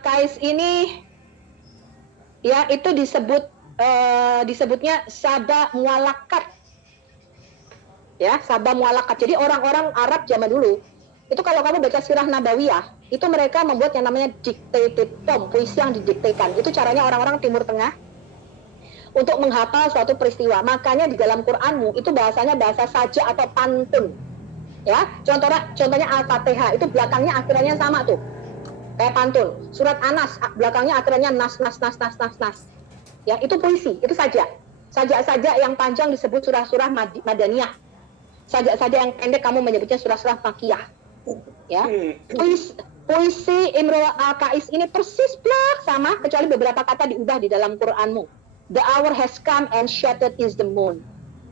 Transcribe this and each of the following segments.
Kais ini ya itu disebutnya Saba Mualakat. Ya, Saba Mualakat. Jadi orang-orang Arab zaman dulu itu kalau kamu baca sirah Nabawiyah, itu mereka membuat yang namanya dictated poem, puisi yang didiktekan. Itu caranya orang-orang Timur Tengah untuk menghafal suatu peristiwa. Makanya di dalam Qur'anmu itu bahasanya bahasa saja atau pantun. Ya, contohnya Al-Fatihah itu belakangnya akhirannya sama tuh. Kayak pantun. Surat Anas belakangnya akhirannya nas. Ya, itu puisi, itu saja. Saja yang panjang disebut surah-surah Madaniyah. Saja yang pendek kamu menyebutnya surah-surah Makkiyah. Ya. Puisi Imrul Al-Qais ini persis plak sama, kecuali beberapa kata diubah di dalam Qur'anmu. The hour has come and shattered is the moon.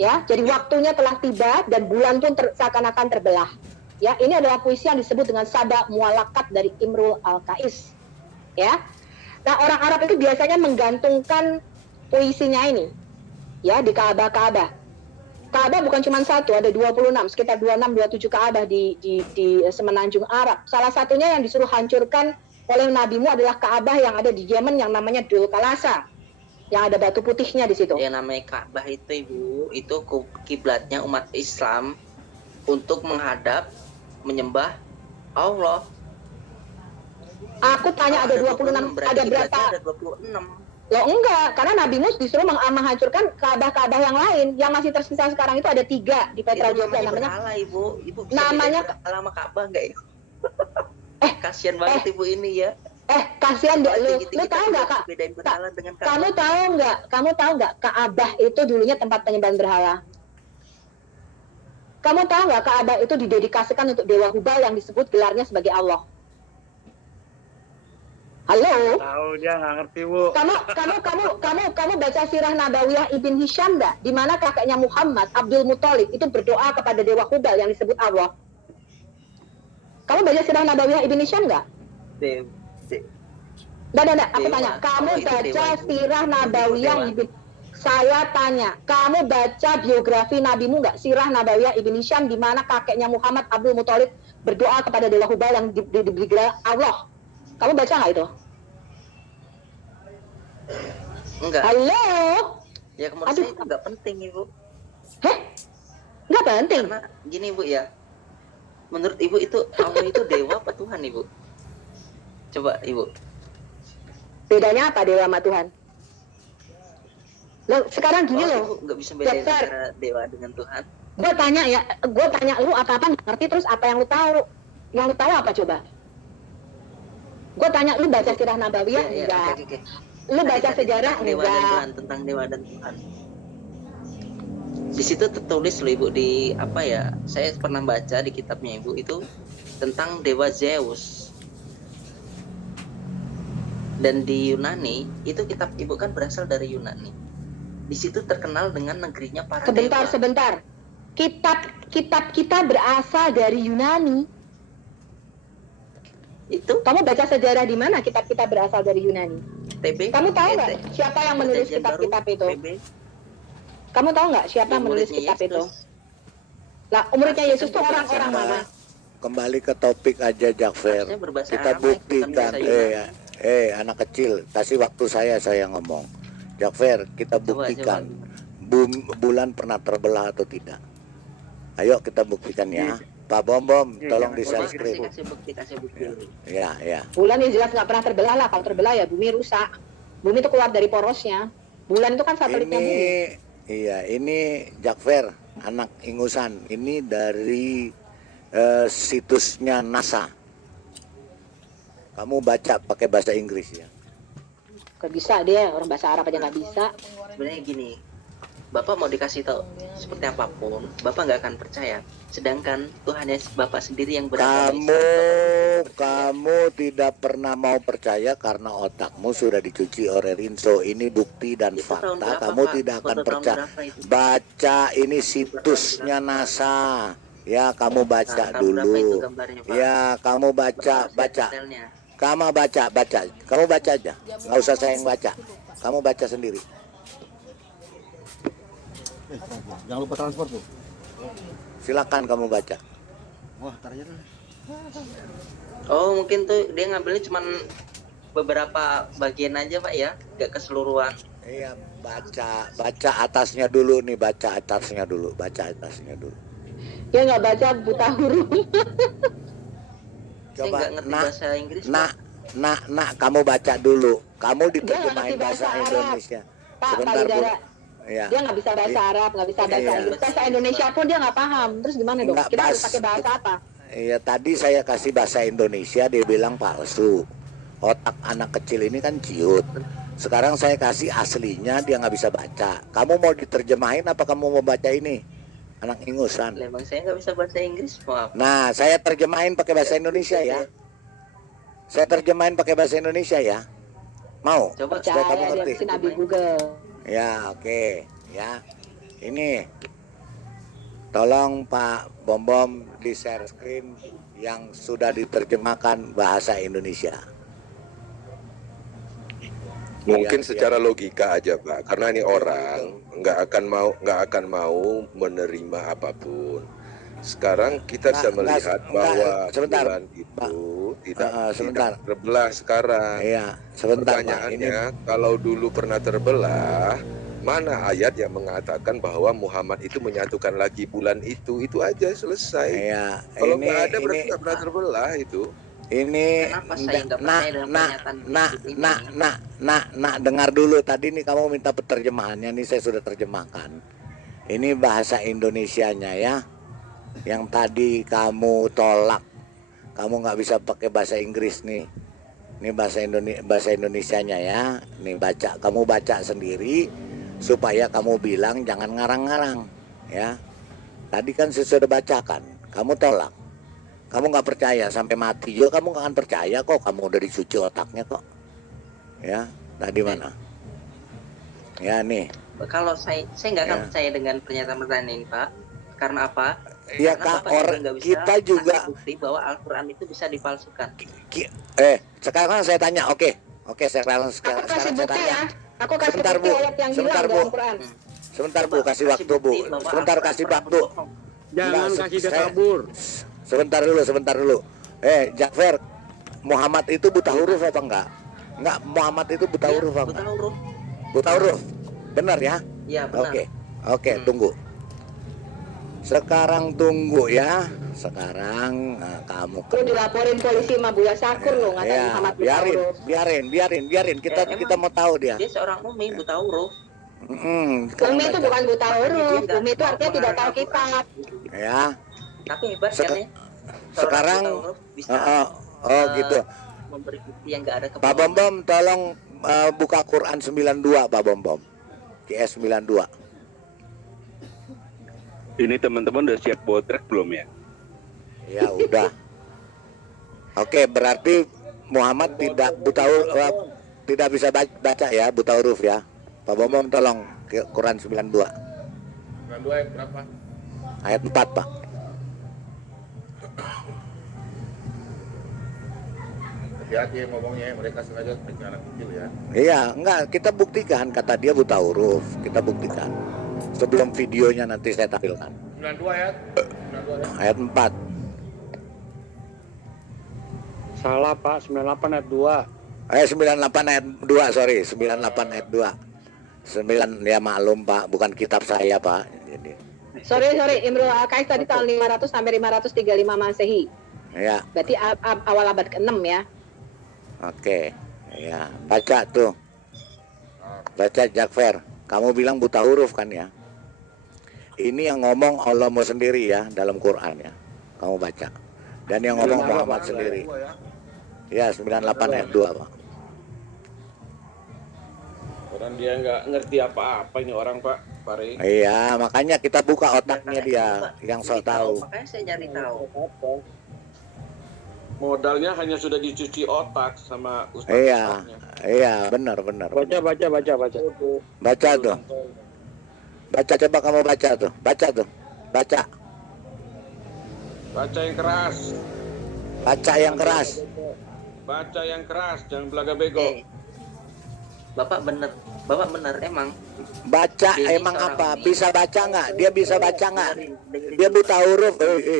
Ya, jadi waktunya telah tiba dan bulan pun seakan-akan terbelah. Ya, ini adalah puisi yang disebut dengan Saba Mualakat dari Imrul Al-Qais. Ya. Nah, orang Arab itu biasanya menggantungkan puisinya ini ya di Ka'bah. Ka'bah bukan cuma satu, ada 26, sekitar 26-27 Ka'bah di semenanjung Arab. Salah satunya yang disuruh hancurkan oleh nabimu adalah Ka'bah yang ada di Yemen yang namanya Dhul Khalasa, yang ada batu putihnya di situ. Yang namanya Ka'bah itu Ibu, itu kiblatnya umat Islam untuk menghadap menyembah Allah. Aku tanya ada 26, ada berapa? Ada 26. Loh enggak, karena Nabi Mus disuruh menghancurkan Ka'bah-Ka'bah yang lain. Yang masih tersisa sekarang itu ada 3 di Petra Jogja namanya. Berhala, Ibu. Ibu bisa namanya lama Ka'bah enggak ya? Kasihan banget Ibu ini ya. Kasihan deh lu tahu nggak Kak? Kamu tahu nggak Ka'bah itu dulunya tempat penyembahan berhala. Kamu tahu nggak Ka'bah itu didedikasikan untuk Dewa Hubal yang disebut gelarnya sebagai Allah. Halo? Tahu, dia nggak ngerti, Bu. Kamu baca sirah Nabawiyah Ibn Hisham nggak? Di mana kakeknya Muhammad, Abdul Muthalib itu berdoa kepada Dewa Hubal yang disebut Allah. Kamu baca sirah Nabawiyah Ibn Hisham nggak? Nggak, aku tanya. Kamu baca sirah Nabawiyah Ibn... Saya tanya, kamu baca biografi nabimu nggak? Sirah Nabawiyah Ibn Hisham di mana kakeknya Muhammad, Abdul Muthalib berdoa kepada Dewa Hubal yang diberi gelar Allah. Kamu baca nggak itu? Enggak. Halo? Ya menurut saya itu nggak penting, Ibu. Nggak penting? Karena gini, Ibu ya. Menurut Ibu itu Allah itu dewa apa Tuhan, Ibu? Coba, Ibu. Bedanya apa dewa sama Tuhan? Loh, sekarang gini loh. Ibu nggak bisa bedain antara dewa dengan Tuhan. Gue tanya lu apa-apa ngerti, terus apa yang lu tahu? Yang lu tahu apa coba? Gue tanya, lu baca sirah Nabawiyah enggak? Okay. Lu baca sejarah enggak? Tentang dewa dan Tuhan. Di situ tertulis loh Ibu di apa ya? Saya pernah baca di kitabnya Ibu itu tentang dewa Zeus. Dan di Yunani itu kitab Ibu kan berasal dari Yunani. Di situ terkenal dengan negerinya para dewa. Sebentar. Kitab kita berasal dari Yunani. Itu kamu baca sejarah di mana kitab kita berasal dari Yunani? TB. Kamu tahu nggak siapa yang menulis kitab-kitab itu? Kamu tahu nggak siapa yang menulis kitab itu? Lah, muridnya Yesus itu orang-orang mana? Kembali ke topik aja, Jaffer. Kita buktikan. Anak kecil, kasih waktu saya ngomong. Jaffer, kita buktikan bulan pernah terbelah atau tidak. Ayo kita buktikan ya. Pak Bom, tolong di subscribe. Kasih bukti. Ya. Bulan yang jelas nggak pernah terbelah lah. Kalau terbelah ya bumi rusak. Bumi itu keluar dari porosnya. Bulan itu kan satelitnya bumi. Iya, ini Jaffer, anak ingusan. Ini dari situsnya NASA. Kamu baca pakai bahasa Inggris ya? Gak bisa dia, orang bahasa Arab aja nggak bisa. Sebenarnya gini, Bapak mau dikasih tahu seperti apapun, Bapak nggak akan percaya. Sedangkan Tuhannya Bapak sendiri yang berada di kamu tidak pernah mau percaya karena otakmu sudah dicuci oleh rinso. Ini bukti dan fakta. Kamu tidak akan percaya. Baca ini situsnya NASA. Ya, kamu baca dulu. Ya, kamu baca. Kamu baca. Kamu baca aja. Nggak usah saya yang baca. Kamu baca sendiri. Jangan lupa transport tuh. Silakan kamu baca. Wah, tar aja. Oh, mungkin tuh dia ngambilnya cuman beberapa bagian aja Pak ya, nggak keseluruhan. Iya, baca atasnya dulu nih, baca atasnya dulu. Dia nggak baca, buta huruf. Saya Coba, nggak ngerti bahasa Inggris Pak. nak, kamu baca dulu. Kamu Dia nggak diterjemahin ngerti bahasa bahasa Arab. Indonesia. Pak Sebentar, Bu. Lidara, Ya. dia nggak bisa bahasa Arab, nggak bisa bahasa Iya. Inggris, bahasa Indonesia pun dia nggak paham. Terus gimana dong? Nggak Kita harus pas. pakai bahasa apa? Iya, tadi saya kasih bahasa Indonesia, dia bilang palsu. Otak anak kecil ini kan ciut. Sekarang saya kasih aslinya, dia nggak bisa baca. Kamu mau diterjemahin apa kamu mau baca ini? Anak ingusan. Memang saya nggak bisa bahasa Inggris, maaf. Nah, saya terjemahin pakai bahasa Indonesia ya. Saya terjemahin pakai bahasa Indonesia ya. Mau? Coba Supaya kamu Percaya dia ngerti. mesti Nabi Google. Ya, oke. Ya. Ini. Tolong Pak Bom di share screen yang sudah diterjemahkan bahasa Indonesia. Mungkin Iya, secara logika aja Pak, karena ini orang nggak akan mau menerima apapun. Sekarang kita bisa melihat bahwa sebentar, bulan itu tidak sebentar. terbelah sekarang. Iya, sebentar Pak. Pertanyaannya, kalau dulu pernah terbelah, mana ayat yang mengatakan bahwa Muhammad itu menyatukan lagi bulan itu aja selesai. Iya, Kalau ini nggak ada berarti nggak pernah terbelah itu. ini Kenapa saya nggak percaya dengan pernyataan seperti ini? nak, dengar dulu. Tadi nih kamu minta penerjemahannya, nih saya sudah terjemahkan. Ini bahasa Indonesianya ya. Yang tadi kamu tolak, kamu nggak bisa pakai bahasa Inggris nih. Ini bahasa Indonesianya ya. Nih baca, kamu baca sendiri supaya kamu bilang jangan ngarang-ngarang ya. Tadi kan saya sudah bacakan, kamu tolak. Kamu nggak percaya sampai mati juga kamu nggak akan percaya kok. Kamu udah dicuci otaknya kok. Ya, tadi mana? Ya nih. Kalau saya nggak akan Ya. percaya dengan pernyataan ini Pak. Karena apa? Ya Karena Kak, Bapak nggak bisa kita juga kasih bukti bahwa Al-Quran itu bisa dipalsukan. sekarang saya tanya, oke, sekarang Aku kasih saya bukti tanya. ya. Aku kasih Sebentar, bukti Bu. ayat yang Sebentar, hilang Bu. dalam Quran. Sebentar Coba Bu, kasih waktu Bu. bukti bahwa Sebentar Al-Quran kasih pernah waktu. berbohong. Jangan Enggak, kasih dia saya- kabur. Sebentar dulu. Jafar, Muhammad itu buta huruf apa enggak? Enggak, Muhammad itu buta Iya, huruf apa buta enggak? huruf. Buta huruf. Benar ya? Iya benar. Oke, tunggu. Sekarang tunggu ya. Sekarang kamu Lu dilaporin polisi sama Buya Syakur lo ngatain ya, Muhammad buta huruf. biarin. Kita Emang mau tahu dia. Dia seorang umi buta huruf. Sekarang Umi itu baca. bukan buta huruf. Umi itu artinya tidak tahu kitab. Ya. Tapi hebat Sek- kan ya. sekarang, Seorang buta huruf bisa gitu. memberi bukti yang nggak ada Pak kebohongan. Bom, tolong buka Quran 92 Pak Bom. QS 92. Ini teman-teman udah siap botrek belum ya? Ya udah. Oke, berarti Muhammad tidak buta huruf, tidak bisa baca ya, buta huruf ya. Pak Bom tolong ke Quran 92. 92 ayat berapa? Ayat 4, Pak. Hati-hati ya ngomongnya, mereka sengaja bikin anak kecil ya. Iya, enggak, kita buktikan kata dia buta huruf, kita buktikan. Sebelum videonya nanti saya tampilkan. 92 ayat. 92 ayat. Ayat 4. Salah Pak, 98 ayat 2. 98 ayat 2, sorry, 98 ayat 2. 9 ya maklum Pak, bukan kitab saya Pak. Jadi, Sorry, Imrul Al-Qais tadi tahun 500 sampai 535 Masehi. ya, Berarti awal abad ke-6 ya. oke. Ya, baca tuh. Baca Jafar. Kamu bilang buta huruf kan ya? Ini yang ngomong Allahmu sendiri ya dalam Quran ya. Kamu baca. Dan yang ngomong Muhammad sendiri. Ya, 98 ayat 2, Pak. Orang dia nggak ngerti apa-apa ini orang Pak Pare. Iya, makanya kita buka otaknya dia yang sok tahu. Makanya saya nyari tahu. Modalnya hanya sudah dicuci otak sama Ustaz. Iya, benar. Baca. Baca tuh. Baca, coba kamu baca tuh. Baca. Baca yang keras. Baca yang keras. Baca yang keras, jangan belaga bego. Bapak bener emang. Baca Jadi emang seorang apa? ini- Bisa baca nggak? Dia bisa baca nggak? Dengerin Dia dulu. buta huruf.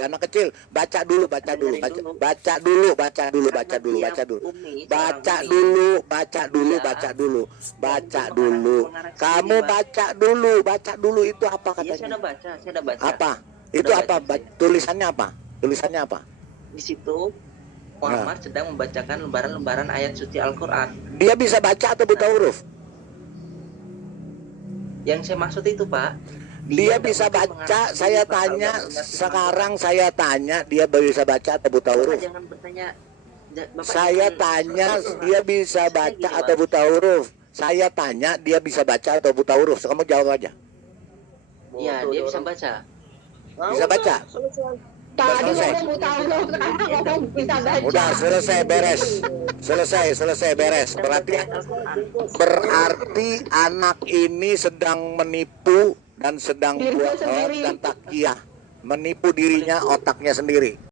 Anak kecil, baca dulu, baca dulu, Dengerin dulu. baca dulu, baca dulu, Karena baca dulu, dia baca dulu. Umi, Baca seorang Umi. dulu, baca dulu, Iya. baca dulu, baca Dia dulu. mengarang Kamu sendiri, Pak. baca dulu itu apa Iya, saya katanya? udah baca, saya udah baca. Apa? Itu Udah apa? baca saya. Tulisannya apa? Tulisannya apa? Di situ Muhammad sedang membacakan lembaran-lembaran ayat suci Al-Qur'an. Dia bisa baca atau buta huruf? Yang saya maksud itu, Pak. Dia tidak bisa mungkin baca. mengarang Saya sendiri, Pak, kalau tanya nggak mengerti sekarang, saya tanya dia bisa baca atau buta Bapak huruf? jangan bertanya. Bapak Saya jangan- tanya Bapak- dia bisa Saya baca gini, atau Pak. buta huruf. Saya tanya dia bisa baca atau buta huruf. Kamu jawab aja. Iya, dia bisa baca. Bisa baca? Tadi selesai. ngomong buta huruf, sekarang ngomong bisa baca. Udah selesai beres. Selesai beres. Berarti anak ini sedang menipu dan sedang Dirinya buat sendiri. dan takiyah. Menipu dirinya, otaknya sendiri.